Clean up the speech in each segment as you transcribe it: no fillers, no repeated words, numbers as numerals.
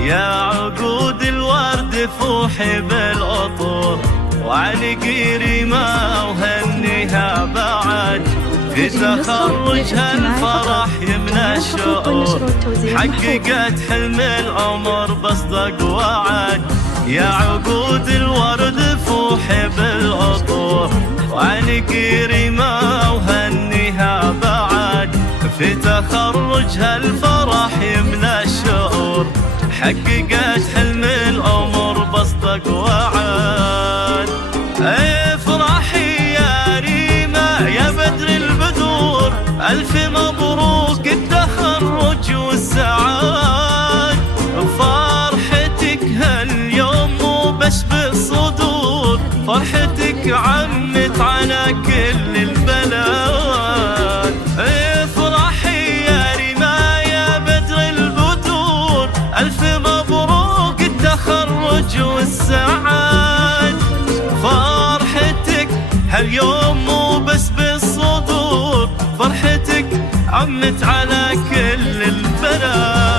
يا عقود الورد فوحي بالعطور، وعلقي ريمة وهنيها بعد، في تخرجها الفرح يمنى الشعور، حققت حلم العمر بصدق وعد. يا عقود الورد فوحي بالعطور، وعلقي ريمة وهنيها بعد، في تخرجها الفرح يمنى الشعور، حققت حلم العمر بصدق وعد. افرحي يا ريمة يا بدر البدور، ألف مبروك التخرج والسعاد، فرحتك هاليوم مو بس بالصدور، فرحتك عمت على كل البلاد. افرحي يا ريمة يا بدر البدور، ألف مبروك التخرج والسعاد، فرحتك هاليوم مو بس بالصدور، فرحتك عمت على كل البلاد.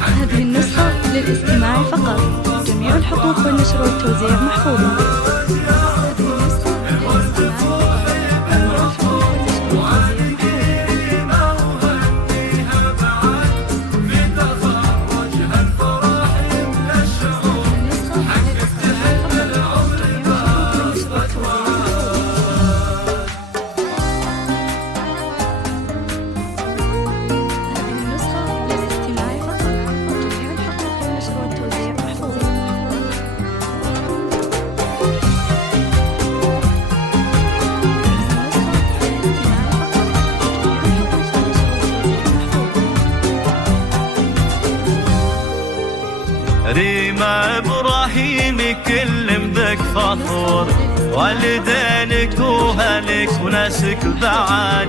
هذه النسخة للاستماع فقط، جميع الحقوق والنشر والتوزيع محفوظة. ريمة إبراهيم كل بك فخور، والدينك وهلك وناسك بعد،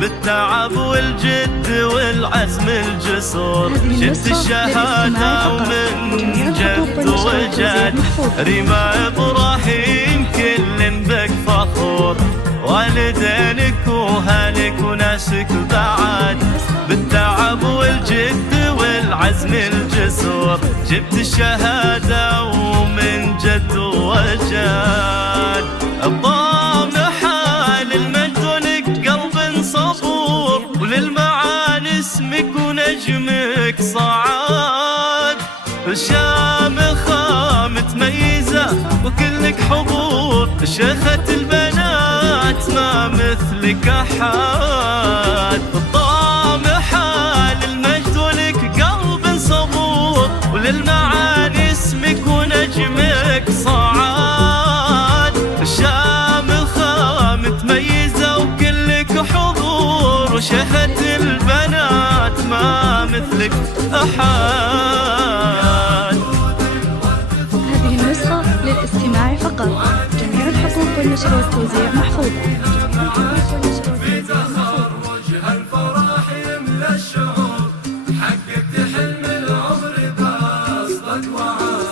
بالتعب والجد والعزم الجسور، جبت الشهادة ومن جد وجد. ريمة إبراهيم كل بك فخور، والدينك وهلك وناسك بعد، بالتعب والجد والعزم الجسور، جبت الشهادة ومن جد وجد. الطامحة للمجد ولك قلب صبور، وللمعاني اسمك ونجمك صعاد، الشامخة متميزة وكلك حضور، شيخة البنات ما مثلك أحد. الطامحة للمجد ولك قلب صبور، وللمعاني اسمك ونجمك صعاد، الشامخة متميزة وكلك حضور، وشيخة البنات ما مثلك أحد. هذه النسخة للاستماع فقط، جميع الحقوق والنشر والتوزيع محفوظة. في تخرجها الفرح يملى الشعور، حققت حلم العمر بصدق وعاد.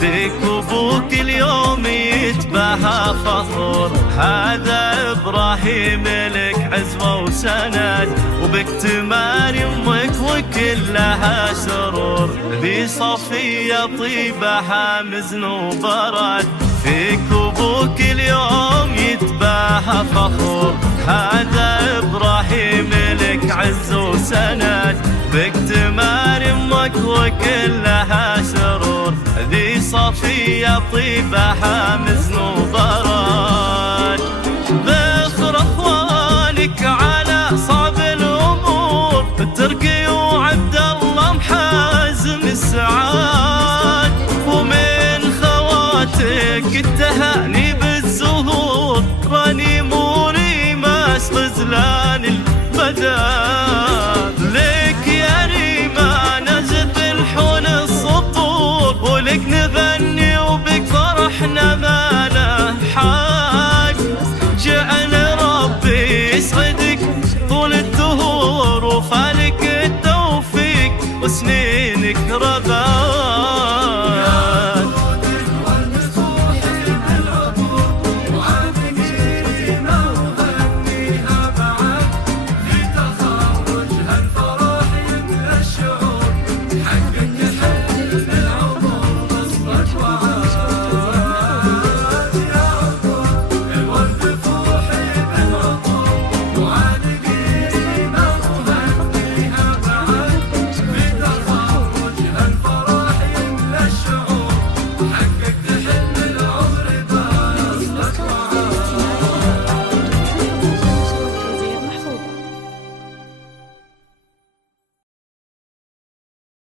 فيك ابوك اليوم يتباهى فخور، هذا ابراهيم لك عزوه وسند، وباكتمال يمك وكلها سرور، بصفيه طيبه حامزن وبرد. فيك ابوك اليوم يتباهى فخور، هذا ابراهيم لك عز وسند، باكتمال يمك وكلها سرور، ذي صفية طيبة حامزن وبرد. ذخر اخوانك على صعب الامور، تركي وعبد الله محازم السعاد، ومن خواتك التهاني بالزهور، راني موري ما اسغز خلاني البدن